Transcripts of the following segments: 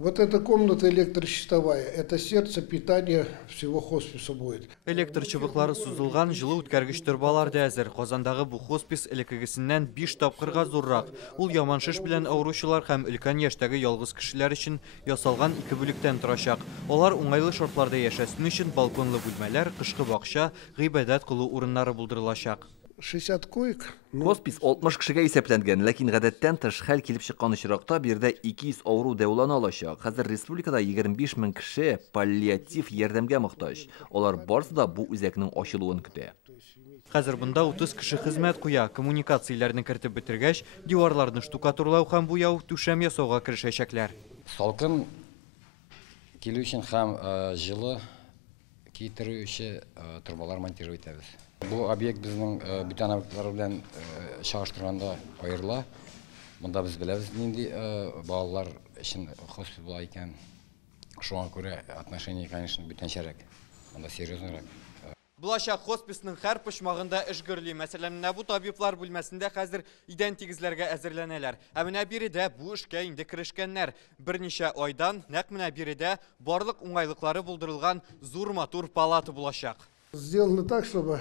Вот эта комната электрощитовая, это сердце питания всего хосписа будет. Электр чыбыклары сузылган, жылы үткәргеч торбалар да әзер. Казандагы бу хоспис элеккегесеннән 5 тапкырга зуррак. Ул яманшыш белән авыручылар һәм өлкән яшьтәге ялгыз кешеләр өчен ясалган 2 бүлектән торачак. Алар уңайлы шартларда яшәсен өчен балконлы бүлмәләр, кышкы бакча, гыйбадәт кылу урыннары булдырылачак. 60 коек. Хоспис 60 кешегә исәпләнгән, ләкин гадәттән тыш хәл килеп чыккан очракта биредә 200 авыру дәвалана алачак. Хәзер республикада 25 мең кеше паллиатив ярдәмгә мохтаҗ. Алар барысы да бу үзәкнең ачылуын көтә. Хәзер бында 30 кеше хезмәт куя, коммуникацияләрне кертеп бетергәч, диварларны штукатурлау һәм буяу, түшәм ясауга керешәчәкләр. Салкын килү өчен һәм җылы китерү өчен торбалар монтировать итәбез. Бу объект безнең бүтән объектлар белән чагыштырганда аерыла. Монда без беләбез нинди балалар өчен хоспис була икән. Шуңа күрә отношение, конечно, бүтәнчәрәк. Монда серьезныйрак. Булачак хосписның һәр почмагында эш гөрли. Мәсәлән, бу табиблар бүлмәсендә хәзер идән тигезләргә әзерләнәләр. Ә менә биредә бу эшкә инде керешкәннәр. Берничә айдан нәкъ менә биредә барлык уңайлыклары булдырылган зур матур палата булачак. Сделано так, чтобы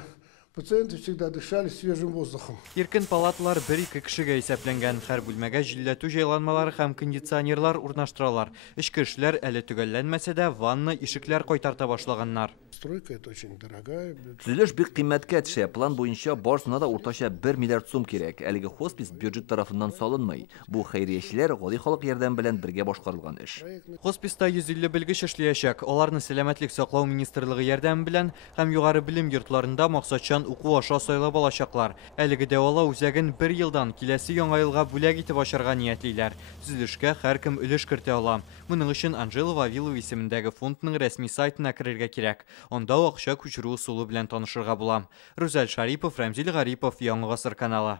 пациенты всегда дышали свежим воздухом. Иркен палаталар 1-2 кешегә исәпләнгән. Һәр бүлмәгә җилләтү җайланмалары һәм кондиционерлар урнаштыралар. Эчке эшләр әле төгәлләнмәсә дә, ванна, ишекләр кайтарта башлаганнар. Стройка это очень дорогая. Төзелеш бик кыйммәткә төшә. План буенча барысына да уртача 1 миллиард сум кирәк. Әлеге хоспис бюджет тарафыннан салынмый. Бу хәйриячеләр гади халык ярдәм белән бергә башкарылган эш. Хосписта 150 белгеч эшләячәк. Аларны сәламәтлек саклау министрлыгы ярдәм белән һәм югары белем йортларында максатчан уку аша сайлап алачаклар. Әлеге дәвалау үзәген 1 елдан киләсе яңа елга бүләк итеп ачарга ниятлиләр. Төзелешкә һәркем өлеш кертә ала. Моның өчен Анжела Вавилова исемендәге фондның рәсми сайтына керергә кирәк. Онда акча күчерү усулы белән танышырга була. Рүзәл Шарипов, Рәмзил Гарипов, Яңа Гасыр каналы.